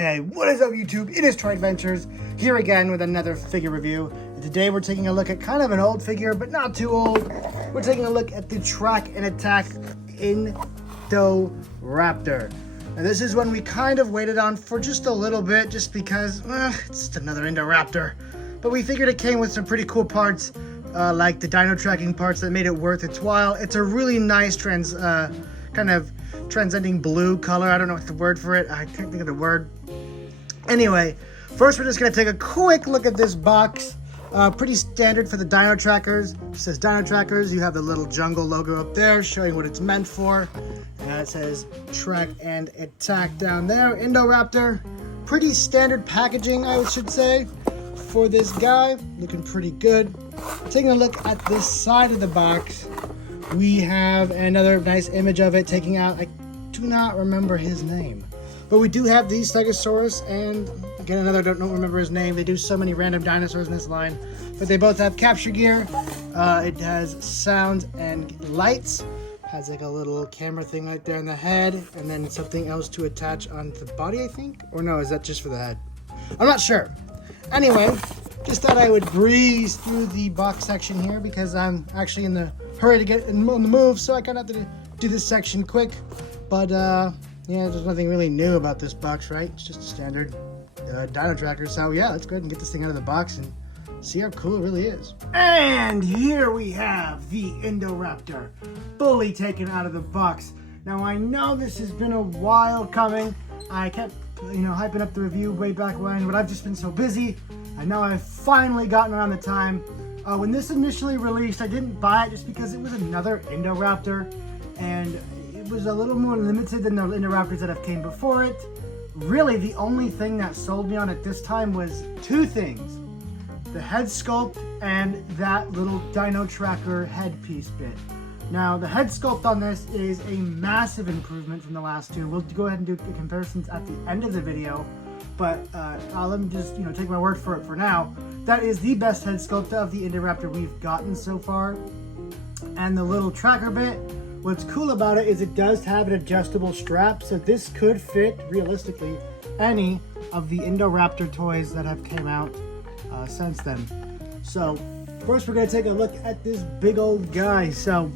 Hey, what is up YouTube? It is Troy Adventures, here again with another figure review. And today we're taking a look at kind of an old figure, but not too old. We're taking a look at the Track and Attack Indoraptor. Now this is one we kind of waited on for just a little bit, just because, it's just another Indoraptor. But we figured it came with some pretty cool parts, like the dino tracking parts that made it worth its while. It's a really nice kind of transcending blue color. I don't know what the word for it. I can't think of the word. Anyway, first we're just going to take a quick look at this box. Pretty standard for the Dino Trackers. It says Dino Trackers. You have the little jungle logo up there showing what it's meant for. And it says Track and Attack down there. Indoraptor. Pretty standard packaging, I should say, for this guy. Looking pretty good. Taking a look at this side of the box, we have another nice image of it taking out. I do not remember his name. But we do have the Stegosaurus, and again, another don't remember his name. They do so many random dinosaurs in this line. But they both have capture gear. It has sound and lights. Has like a little camera thing right there in the head, and then something else to attach on the body, I think? Or no, is that just for the head? I'm not sure. Anyway, just thought I would breeze through the box section here because I'm actually in the hurry to get on the move, so I kind of have to do this section quick. But yeah, there's nothing really new about this box, right? It's just a standard Dino Tracker. So yeah, let's go ahead and get this thing out of the box and see how cool it really is. And here we have the Indoraptor, fully taken out of the box. Now I know this has been a while coming. I kept, hyping up the review way back when, but I've just been so busy. And now I've finally gotten around the time. When this initially released, I didn't buy it just because it was another Indoraptor, and it was a little more limited than the Indoraptors that have came before it. Really, the only thing that sold me on it this time was two things: the head sculpt and that little Dino Tracker headpiece bit. Now, the head sculpt on this is a massive improvement from the last two. We'll go ahead and do the comparisons at the end of the video, but I'll let me just take my word for it for now. That is the best head sculpt of the Indoraptor we've gotten so far. And the little tracker bit, what's cool about it is it does have an adjustable strap, so this could fit, realistically, any of the Indoraptor toys that have came out since then. So, first we're going to take a look at this big old guy. So,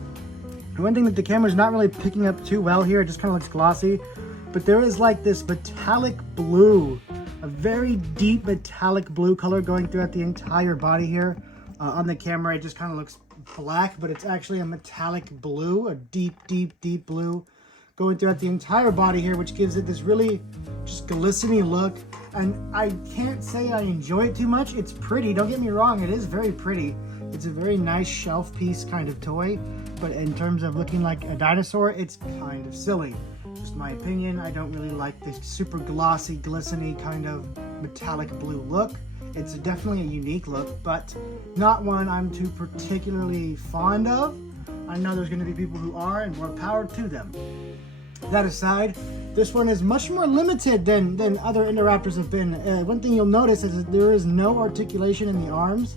one thing that the camera's not really picking up too well here, it just kind of looks glossy, but there is like this metallic blue, a very deep metallic blue color going throughout the entire body here. On the camera, it just kind of looks black, but it's actually a metallic blue, a deep blue going throughout the entire body here, which gives it this really just glistening look. And I can't say I enjoy it too much. It's pretty, don't get me wrong, it is very pretty. It's a very nice shelf piece kind of toy, but in terms of looking like a dinosaur, it's kind of silly. Just my opinion. I don't really like this super glossy, glistening kind of metallic blue look. It's definitely a unique look, but not one I'm too particularly fond of. I know there's going to be people who are, and more power to them. That aside, this one is much more limited than other Indoraptors have been. One thing you'll notice is that there is no articulation in the arms.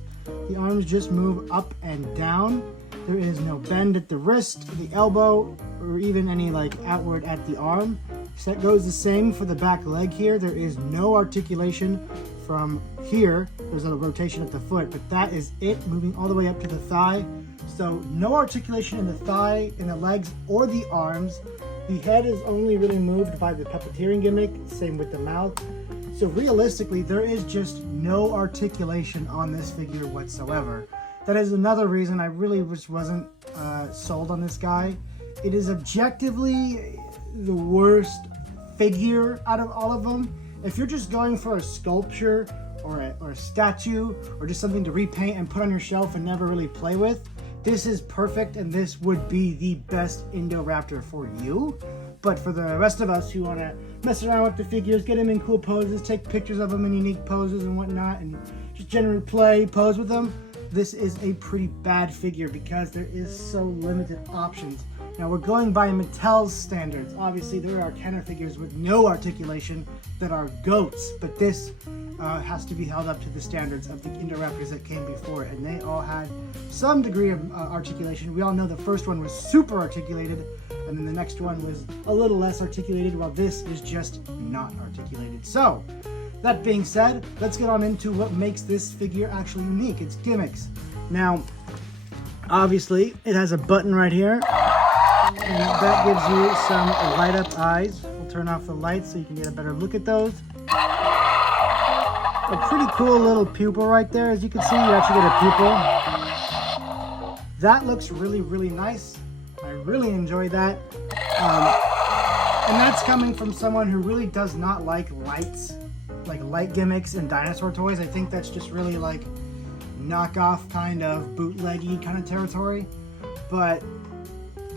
The arms just move up and down. There is no bend at the wrist, the elbow, or even any outward at the arm. So that goes the same for the back leg here. There is no articulation from here. There's a rotation at the foot, but that is it, moving all the way up to the thigh. So no articulation in the thigh, in the legs, or the arms. The head is only really moved by the puppeteering gimmick, same with the mouth. So realistically, there is just no articulation on this figure whatsoever. That is another reason I really just wasn't sold on this guy. It is objectively the worst figure out of all of them. If you're just going for a sculpture or a statue or just something to repaint and put on your shelf and never really play with, this is perfect, and this would be the best Indoraptor for you. But for the rest of us who want to mess around with the figures, get them in cool poses, take pictures of them in unique poses and whatnot, and just generally pose with them, this is a pretty bad figure because there is so limited options. Now we're going by Mattel's standards. Obviously there are Kenner figures with no articulation that are goats, but this has to be held up to the standards of the Indoraptors that came before it, and they all had some degree of articulation. We all know the first one was super articulated, and then the next one was a little less articulated, while this is just not articulated. So, that being said, let's get on into what makes this figure actually unique. It's Gimmicks. Now, obviously, it has a button right here, and that gives you some light up eyes. We'll turn off the lights so you can get a better look at those. A pretty cool little pupil right there. As you can see, you actually get a pupil. That looks really, really nice. I really enjoy that. And that's coming from someone who really does not like lights, like light gimmicks and dinosaur toys. I think that's just really like knockoff kind of bootleggy kind of territory. But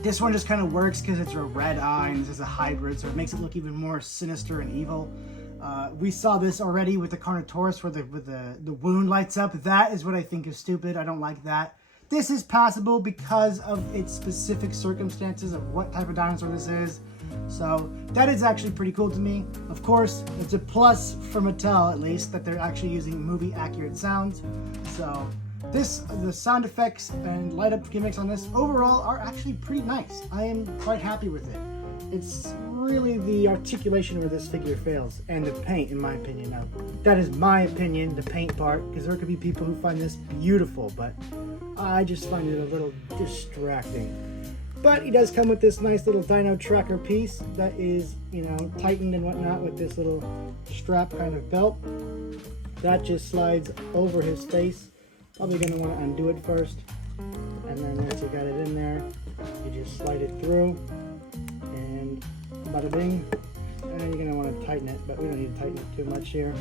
this one just kind of works because it's a red eye and this is a hybrid, so it makes it look even more sinister and evil. We saw this already with the Carnotaurus where the wound lights up. That is what I think is stupid. I don't like that. This is passable because of its specific circumstances of what type of dinosaur this is. So that is actually pretty cool to me. Of course, it's a plus for Mattel, at least, that they're actually using movie accurate sounds. So the sound effects and light up gimmicks on this overall are actually pretty nice. I am quite happy with it. It's really the articulation where this figure fails, and the paint, in my opinion. Now, that is my opinion, the paint part, because there could be people who find this beautiful, but I just find it a little distracting. But he does come with this nice little Dino Tracker piece that is, you know, tightened and whatnot with this little strap kind of belt. That just slides over his face. Probably going to want to undo it first. And then once you got it in there, you just slide it through. And bada bing. And you're going to want to tighten it, but we don't need to tighten it too much here.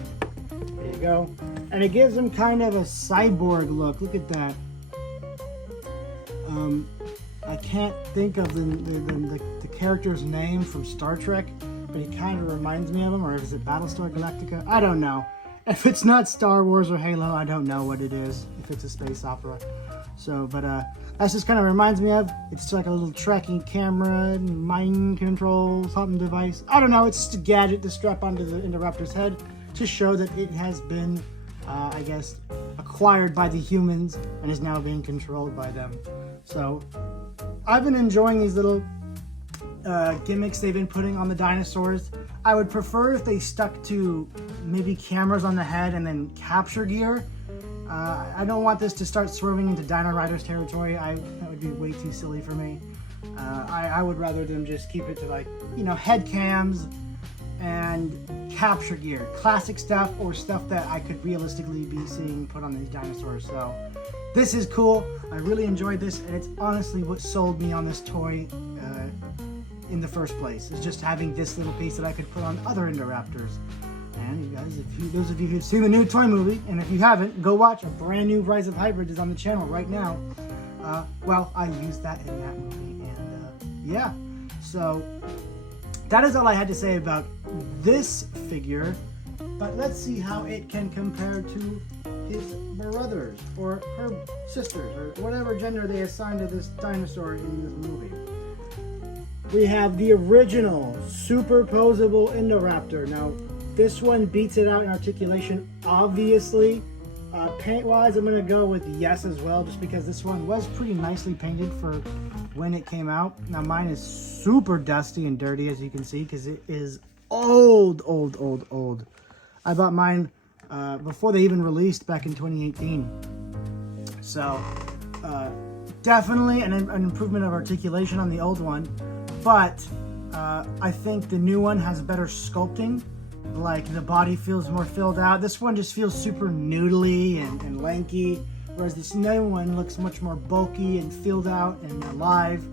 There you go. And it gives him kind of a cyborg look. Look at that. I can't think of the character's name from Star Trek, but he kind of reminds me of him. Or is it Battlestar Galactica? I don't know. If it's not Star Wars or Halo, I don't know what it is, if it's a space opera. So, but that just kind of reminds me of. It's like a little tracking camera, mind control, something device. I don't know, it's just a gadget to strap onto the Indoraptor's head to show that it has been, I guess, acquired by the humans and is now being controlled by them. So, I've been enjoying these little gimmicks they've been putting on the dinosaurs. I would prefer if they stuck to maybe cameras on the head and then capture gear. I don't want this to start swerving into Dino Riders territory. That would be way too silly for me. I would rather them just keep it to, like, you know, head cams and capture gear. Classic stuff or stuff that I could realistically be seeing put on these dinosaurs. So this is cool. I really enjoyed this, and it's honestly what sold me on this toy in the first place. Is just having this little piece that I could put on other Indoraptors. And you guys, those of you who've seen the new toy movie, and if you haven't, go watch. A brand new Rise of Hybrid is on the channel right now. Well, I used that in that movie, and yeah. So that is all I had to say about this figure. But let's see how it can compare to his brothers or her sisters or whatever gender they assign to this dinosaur in this movie. We have the original superposable Indoraptor. Now, this one beats it out in articulation, obviously. Paint-wise, I'm going to go with yes as well, just because this one was pretty nicely painted for when it came out. Now, mine is super dusty and dirty, as you can see, because it is old. I bought mine before they even released back in 2018. So, definitely an improvement of articulation on the old one. But I think the new one has better sculpting. Like, the body feels more filled out. This one just feels super noodly and lanky, whereas this new one looks much more bulky and filled out and alive.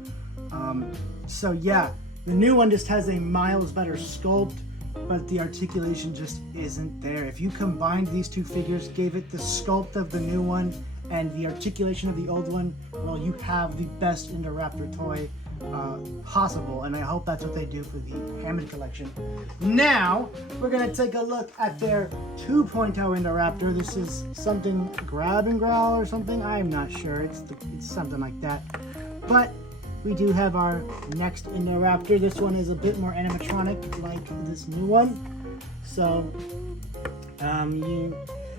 So yeah, the new one just has a miles better sculpt, but the articulation just isn't there. If you combined these two figures, gave it the sculpt of the new one and the articulation of the old one, well, you have the best Indoraptor toy possible, and I hope that's what they do for the Hammond collection. Now, we're going to take a look at their 2.0 Indoraptor. This is something Grab and Growl or something. I'm not sure. It's something like that. But we do have our next Indoraptor. This one is a bit more animatronic, like this new one. So, you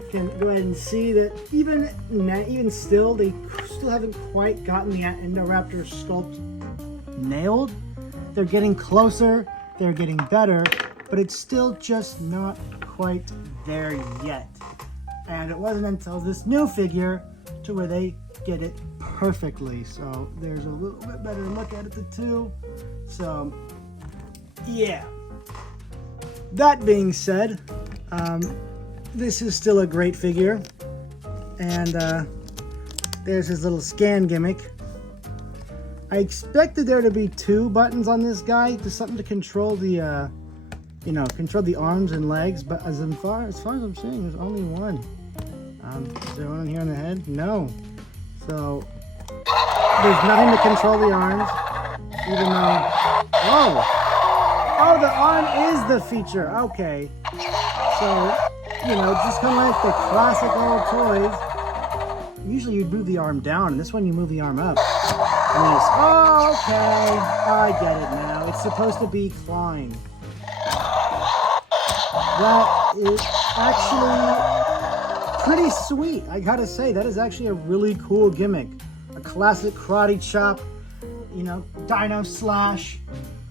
can go ahead and see that even still, they still haven't quite gotten the Indoraptor sculpt nailed. They're getting closer, they're getting better, but it's still just not quite there yet. And it wasn't until this new figure to where they get it perfectly. So there's a little bit better look at it too. So yeah. That being said, this is still a great figure. And there's his little scan gimmick. I expected there to be 2 buttons on this guy, just something to control the, control the arms and legs. But as far as I'm seeing, there's only 1. Is there one here on the head? No. So there's nothing to control the arms, even though. Oh, the arm is the feature. Okay. So just kind of like the classic old toys. Usually you'd move the arm down, and this one you move the arm up. Oh, okay. I get it now. It's supposed to be clawing. That is actually pretty sweet. I gotta say, that is actually a really cool gimmick. A classic karate chop, dino slash,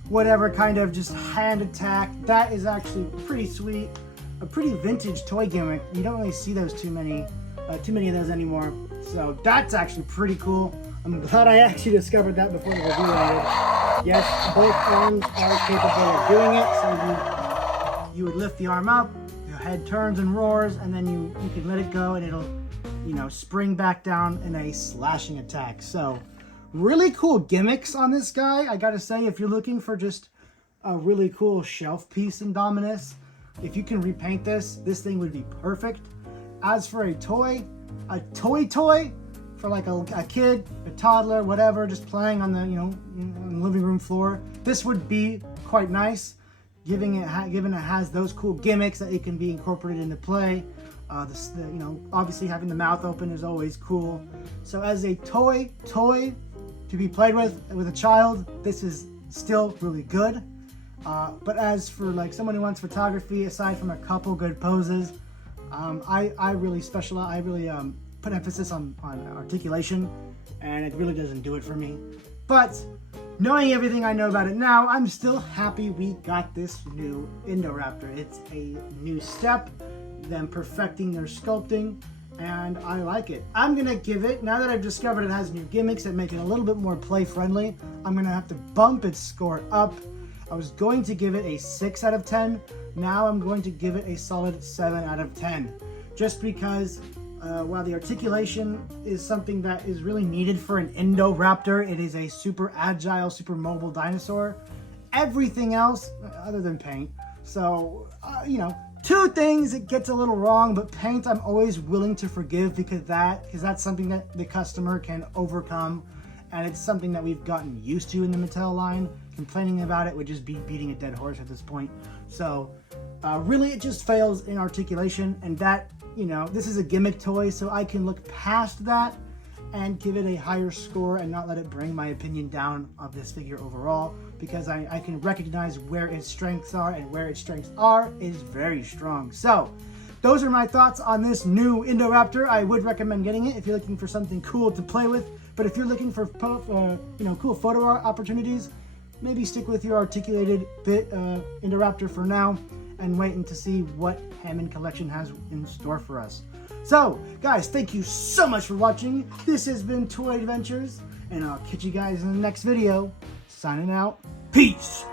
whatever kind of just hand attack. That is actually pretty sweet. A pretty vintage toy gimmick. You don't really see those too many of those anymore. So that's actually pretty cool. I'm glad I actually discovered that before the review ended. Yes, both arms are capable of doing it. So you would lift the arm up, your head turns and roars, and then you can let it go and it'll, spring back down in a slashing attack. So really cool gimmicks on this guy. I gotta say, if you're looking for just a really cool shelf piece in Dominus, if you can repaint this thing would be perfect. As for a toy for like a kid, a toddler, whatever, just playing on the on the living room floor, this would be quite nice. Given it has those cool gimmicks that it can be incorporated into play. Obviously having the mouth open is always cool. So as a toy to be played with a child, this is still really good. But as for like someone who wants photography, aside from a couple good poses, I really put emphasis on articulation, and it really doesn't do it for me. But knowing everything I know about it now, I'm still happy we got this new Indoraptor. It's a new step, them perfecting their sculpting, and I like it. I'm gonna give it, now that I've discovered it has new gimmicks that make it a little bit more play friendly, I'm gonna have to bump its score up. I was going to give it a 6 out of 10. Now I'm going to give it a solid 7 out of 10. Just because while the articulation is something that is really needed for an Indoraptor, it is a super agile, super mobile dinosaur. Everything else, other than paint. So, 2 things it gets a little wrong, but paint I'm always willing to forgive because that's something that the customer can overcome. And it's something that we've gotten used to in the Mattel line. Complaining about it would just be beating a dead horse at this point. So really it just fails in articulation, and that, this is a gimmick toy, so I can look past that and give it a higher score and not let it bring my opinion down of this figure overall, because I can recognize where its strengths are, and where its strengths are is very strong. So those are my thoughts on this new Indoraptor. I would recommend getting it if you're looking for something cool to play with, but if you're looking for cool photo opportunities, maybe stick with your articulated Indoraptor for now and waiting to see what Hammond Collection has in store for us. So, guys, thank you so much for watching. This has been Toy Adventures, and I'll catch you guys in the next video. Signing out. Peace!